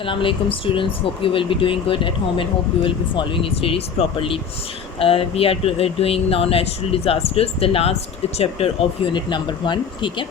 Assalamu alaikum students, hope you will be doing good at home and hope you will be following your studies properly. We are doing now natural disasters, the last chapter of unit number 1. ठीक है,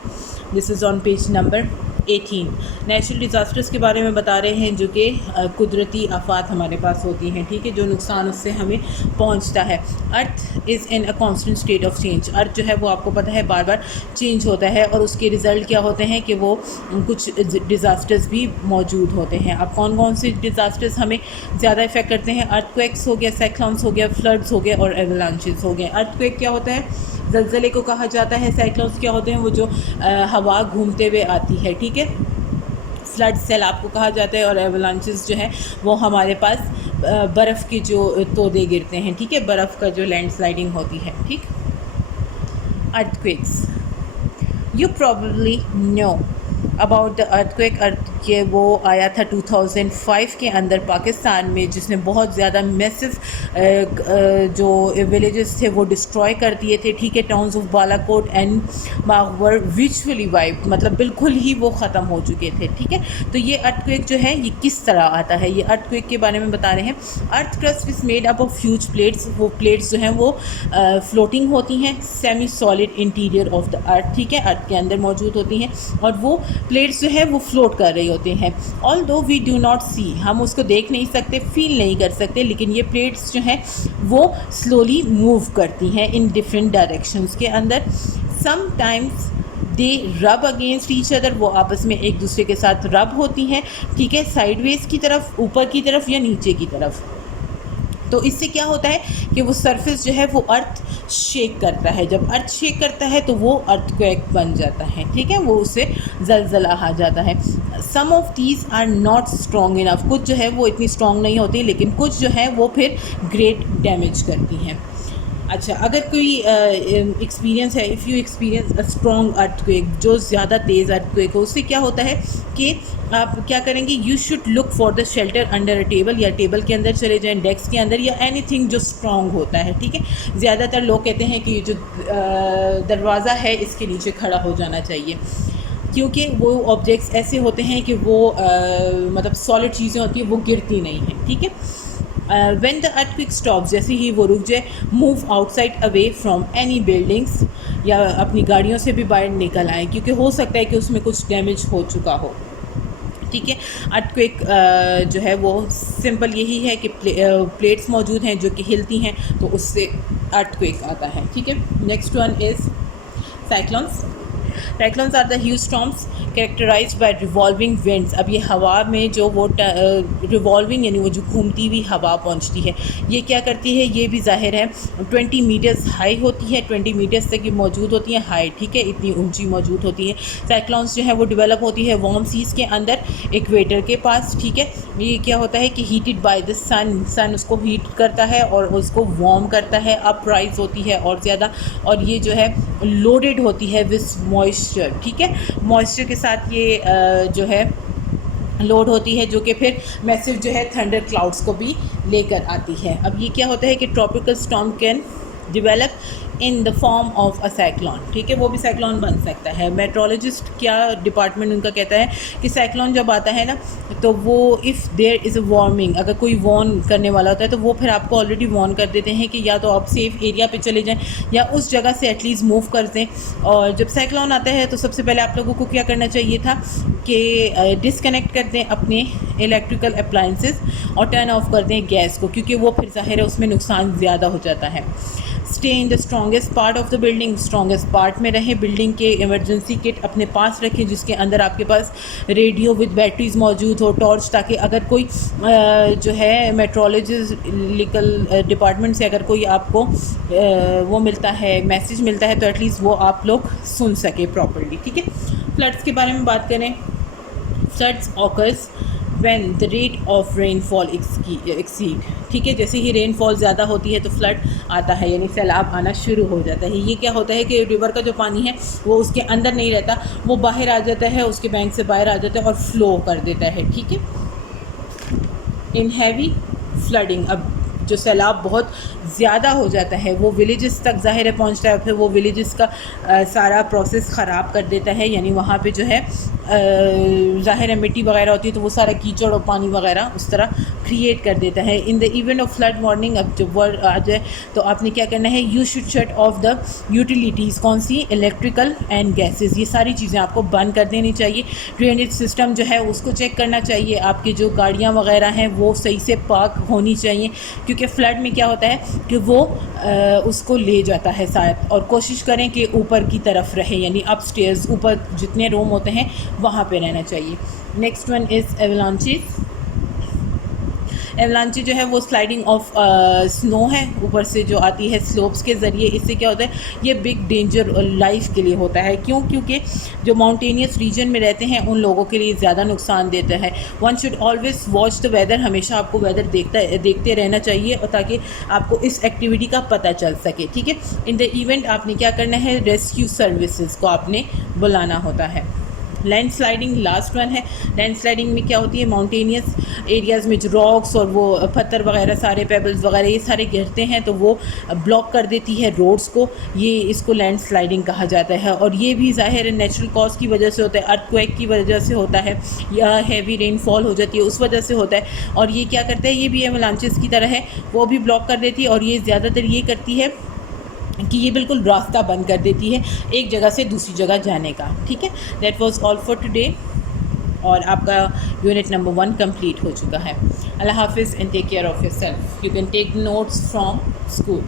this is on page number 18. Natural disasters के बारे में बता रहे हैं जो कि कुदरती आफात हमारे पास होती हैं, ठीक है, जो नुकसान उससे हमें पहुंचता है. Earth is in a constant state of change. Earth जो है वो आपको पता है बार बार चेंज होता है और उसके रिज़ल्ट क्या होते हैं कि वो कुछ डिज़ास्टर्स भी मौजूद होते हैं. अब कौन कौन से डिज़ास्टर्स हमें ज़्यादा इफेक्ट करते हैं? अर्थक्वेक्स हो गया, साइक्लोन्स हो गया, फ्लड्स हो गए और एवलांचेस हो गए. अर्थक्वेक क्या होता है? ज़लज़ले को कहा जाता है. साइक्लोन्स क्या होते हैं? वो जो हवा घूमते हुए आती है, ठीक है. फ्लड सैलाब को कहा जाता है और एवलांचेस जो है वो हमारे पास बर्फ़ के जो तोदे गिरते हैं, ठीक है, बर्फ़ का जो लैंडस्लाइडिंग होती है, ठीक. Earthquakes, you probably know about the earthquake. Earth के वो आया था 2005 के अंदर पाकिस्तान में, जिसने बहुत ज़्यादा मैसिव जो विलेजेस थे वो डिस्ट्रॉय कर दिए थे, ठीक है. टाउन्स ऑफ बालाकोट एंड मागवर विजुअली वाइप, मतलब बिल्कुल ही वो ख़त्म हो चुके थे, ठीक है. तो ये अर्थक्वेक जो है ये किस तरह आता है, ये अर्थक्वेक के बारे में बता रहे हैं. Earth crust is made up of huge plates. वो प्लेट्स जो हैं वो फ्लोटिंग होती हैं. Semi solid interior of the earth, ठीक है, अर्थ के अंदर मौजूद होती हैं और वो प्लेट्स जो है वो फ्लोट कर रही होती हैं. ऑल्दो वी डू नॉट सी, हम उसको देख नहीं सकते, फील नहीं कर सकते, लेकिन ये प्लेट्स जो हैं वो स्लोली मूव करती हैं इन डिफरेंट डायरेक्शंस के अंदर. समटाइम्स दे रब अगेंस्ट ईच अदर, वो आपस में एक दूसरे के साथ रब होती हैं, ठीक है, साइडवेज की तरफ, ऊपर की तरफ या नीचे की तरफ. तो इससे क्या होता है कि वो सरफेस जो है वो अर्थ शेक करता है. जब अर्थ शेक करता है तो वो अर्थक्वेक बन जाता है, ठीक है, वो उसे ज़लज़ला आ जाता है. Some of these are not strong enough, कुछ जो है वो इतनी स्ट्रॉन्ग नहीं होती, लेकिन कुछ जो है वो फिर ग्रेट डैमेज करती हैं. अच्छा, अगर कोई एक्सपीरियंस है, if you experience a strong earthquake, जो ज़्यादा तेज़ अर्थक्वेक हो, उससे क्या होता है कि आप क्या करेंगे, you should look for the shelter under a table, या टेबल के अंदर चले जाएं, डेस्क के अंदर, या एनीथिंग जो स्ट्रॉन्ग होता है, ठीक है. ज़्यादातर लोग कहते हैं कि जो दरवाज़ा है इसके नीचे खड़ा हो जाना चाहिए, क्योंकि वो ऑब्जेक्ट्स ऐसे होते हैं कि वो मतलब सॉलिड चीज़ें होती हैं, वो गिरती नहीं हैं, ठीक है. व्हेन द अर्थक्वेक स्टॉप्स, जैसे ही वो रुक जाए, move outside away from any buildings, या अपनी गाड़ियों से भी बाहर निकल आएँ, क्योंकि हो सकता है कि उसमें कुछ डैमेज हो चुका हो, ठीक है. अर्थक्वेक जो है वो सिंपल यही है कि प्लेट्स मौजूद हैं जो कि हिलती हैं, तो उससे अर्थक्वेक आता है, ठीक है. Next one is cyclones. Cyclones are the huge storms characterised by revolving winds. अब ये हवा में जो वो रिवॉल्विंग यानी वो जो घूमती हुई हवा पहुंचती है, ये क्या करती है, ये भी जाहिर है 20 मीटर्स हाई होती है, 20 मीटर्स तक ये मौजूद होती हैं हाई, ठीक है, इतनी ऊंची मौजूद होती है. साइक्लोन्स जो है वो डेवलप होती है वार्म सीज़ के अंदर, इक्वेटर के पास, ठीक है. ये क्या होता है कि हीटेड बाय द सन उसको हीट करता है और उसको वार्म करता है, अपराइज होती है और ज़्यादा, और ये जो है लोडेड होती है विद मॉइस्चर, ठीक है. मॉइस्चर के साथ ये जो है लोड होती है, जो कि फिर मैसिव जो है थंडर क्लाउड्स को भी लेकर आती है. अब ये क्या होता है कि tropical storm can develop in the form of a cyclone, ठीक है, वो भी साइक्लोन बन सकता है. मेट्रोलॉजिस्ट क्या डिपार्टमेंट उनका कहता है कि साइक्लोन जब आता है ना, तो वो if there is a warming, अगर कोई वार्न करने वाला होता है तो वो फिर आपको ऑलरेडी वार्न कर देते हैं कि या तो आप सेफ़ एरिया पे चले जाएं या उस जगह से एटलीस्ट मूव कर दें. और जब साइक्लोन आता है तो सबसे पहले आप लोगों को क्या करना चाहिए था कि डिसकनेक्ट कर दें अपने इलेक्ट्रिकल अप्लाइंसेस और टर्न ऑफ कर दें गैस को, क्योंकि वो फिर ज़ाहिर है उसमें नुकसान ज़्यादा हो जाता है. Stay in the strongest part of the building, strongest part में रहें. बिल्डिंग के इमरजेंसी किट अपने पास रखें, जिसके अंदर आपके पास रेडियो विद बैटरीज मौजूद हो, टॉर्च, ताकि अगर कोई जो है मेट्रोलॉजिकल डिपार्टमेंट से अगर कोई आपको वो मिलता है, मैसेज मिलता है, तो एटलीस्ट वो आप लोग सुन सके प्रॉपर्ली, ठीक है. फ्लड्स के बारे में बात करें. Floods occurs when the rate of rainfall exceed, ठीक है, जैसे ही रेनफॉल ज़्यादा होती है तो फ्लड आता है, यानी सैलाब आना शुरू हो जाता है. ये क्या होता है कि रिवर का जो पानी है वो उसके अंदर नहीं रहता, वो बाहर आ जाता है, उसके बैंक से बाहर आ जाता है और फ्लो कर देता है, ठीक है. इन हैवी फ्लडिंग, अब जो सैलाब बहुत ज़्यादा हो जाता है वो विलेजेस तक ज़ाहिर है पहुँचता है, फिर वो विलेजेस का सारा प्रोसेस ख़राब कर देता है, यानी वहाँ पे जो है ज़ाहिर है मिट्टी वगैरह होती है तो वो सारा कीचड़ और पानी वगैरह उस तरह क्रिएट कर देता है। In the event of flood warning, अब जब वर्ड आ जाए तो आपने क्या करना है, you should shut off the utilities, कौन सी, इलेक्ट्रिकल एंड गैसेस, ये सारी चीज़ें आपको बंद कर देनी चाहिए। ड्रेनेज सिस्टम जो है उसको चेक करना चाहिए, आपकी जो गाड़ियाँ वगैरह हैं वो सही से पार्क होनी चाहिए, क्योंकि फ़्लड में क्या होता है कि वो उसको ले जाता है साथ। और कोशिश करें कि ऊपर की तरफ रहे, यानी अपस्टेयर्स, ऊपर जितने रूम होते हैं वहाँ पे रहना चाहिए। Next one is avalanches. Avalanche जो है वो स्लाइडिंग ऑफ स्नो है, ऊपर से जो आती है स्लोप्स के ज़रिए। इससे क्या होता है, ये बिग डेंजर लाइफ के लिए होता है। क्यों? क्योंकि जो माउंटेनियस रीजन में रहते हैं उन लोगों के लिए ज़्यादा नुकसान देता है। One should always watch the weather, हमेशा आपको वेदर देखते रहना चाहिए, और ताकि आपको इस एक्टिविटी का पता चल सके, ठीक है। इन द इवेंट आपने क्या करना है, रेस्क्यू सर्विसेज को आपने बुलाना होता है। लैंड स्लाइडिंग लास्ट वन है। लैंड स्लाइडिंग में क्या होती है, माउंटेनियस एरियाज़ में जो रॉक्स और वो पत्थर वगैरह सारे पेबल्स वगैरह ये सारे गिरते हैं तो वो ब्लॉक कर देती है रोड्स को, ये इसको लैंड स्लाइडिंग कहा जाता है। और ये भी ज़ाहिर है नेचुरल कॉज की वजह से होता है, अर्थक्वेक की वजह से होता है, या हैवी रेनफॉल हो जाती है उस वजह से होता है। और ये क्या करता है, ये भी एवलांचेस की तरह है, वो भी ब्लॉक कर देती है। और ये ज़्यादातर ये करती है कि ये बिल्कुल रास्ता बंद कर देती है एक जगह से दूसरी जगह जाने का, ठीक है। That was all for today, और आपका यूनिट नंबर 1 कंप्लीट हो चुका है। अल्लाह हाफिज़ and take care of yourself. You can take notes from school.